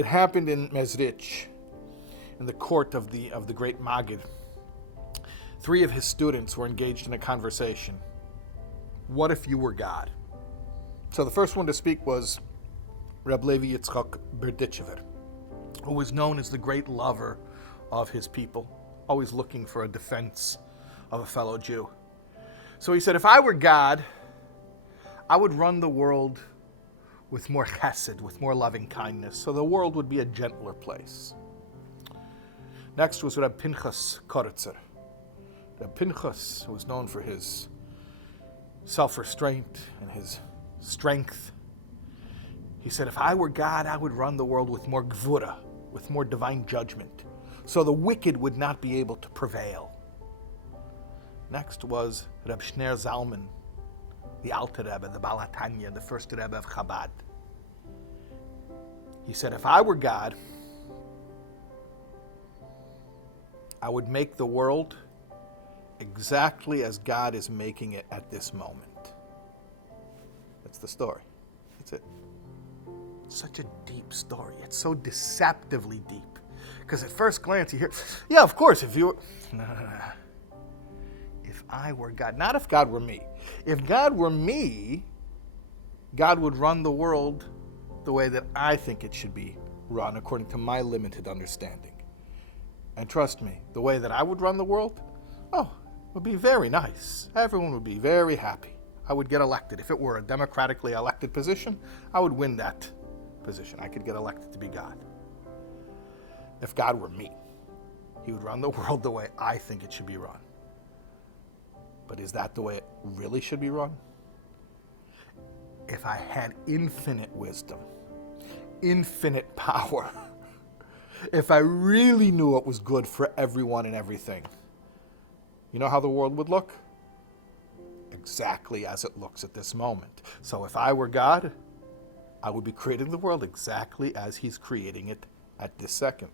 It happened in Mezrich, in the court of the great Maggid. 3 of his students were engaged in a conversation. What if you were God? So the first one to speak was Reb Levi Yitzchak Berdichever, who was known as the great lover of his people, always looking for a defense of a fellow Jew. So he said, if I were God, I would run the world with more chesed, with more loving kindness, so the world would be a gentler place. Next was Reb Pinchas Koritzer. Reb Pinchas was known for his self-restraint and his strength. He said, if I were God, I would run the world with more gvura, with more divine judgment, so the wicked would not be able to prevail. Next was Reb Shner Zalman, the Alter Rebbe, the Baal HaTanya, the first Rebbe of Chabad. He said, if I were God, I would make the world exactly as God is making it at this moment. That's the story. That's it. It's such a deep story. It's so deceptively deep. Because at first glance you hear, yeah, of course, if you were... No. If I were God, not if God were me. If God were me, God would run the world the way that I think it should be run, according to my limited understanding. And trust me, the way that I would run the world, would be very nice. Everyone would be very happy. I would get elected. If it were a democratically elected position, I would win that position. I could get elected to be God. If God were me, he would run the world the way I think it should be run. But is that the way it really should be run? If I had infinite wisdom, infinite power, if I really knew what was good for everyone and everything, you know how the world would look? Exactly as it looks at this moment. So if I were God, I would be creating the world exactly as he's creating it at this second.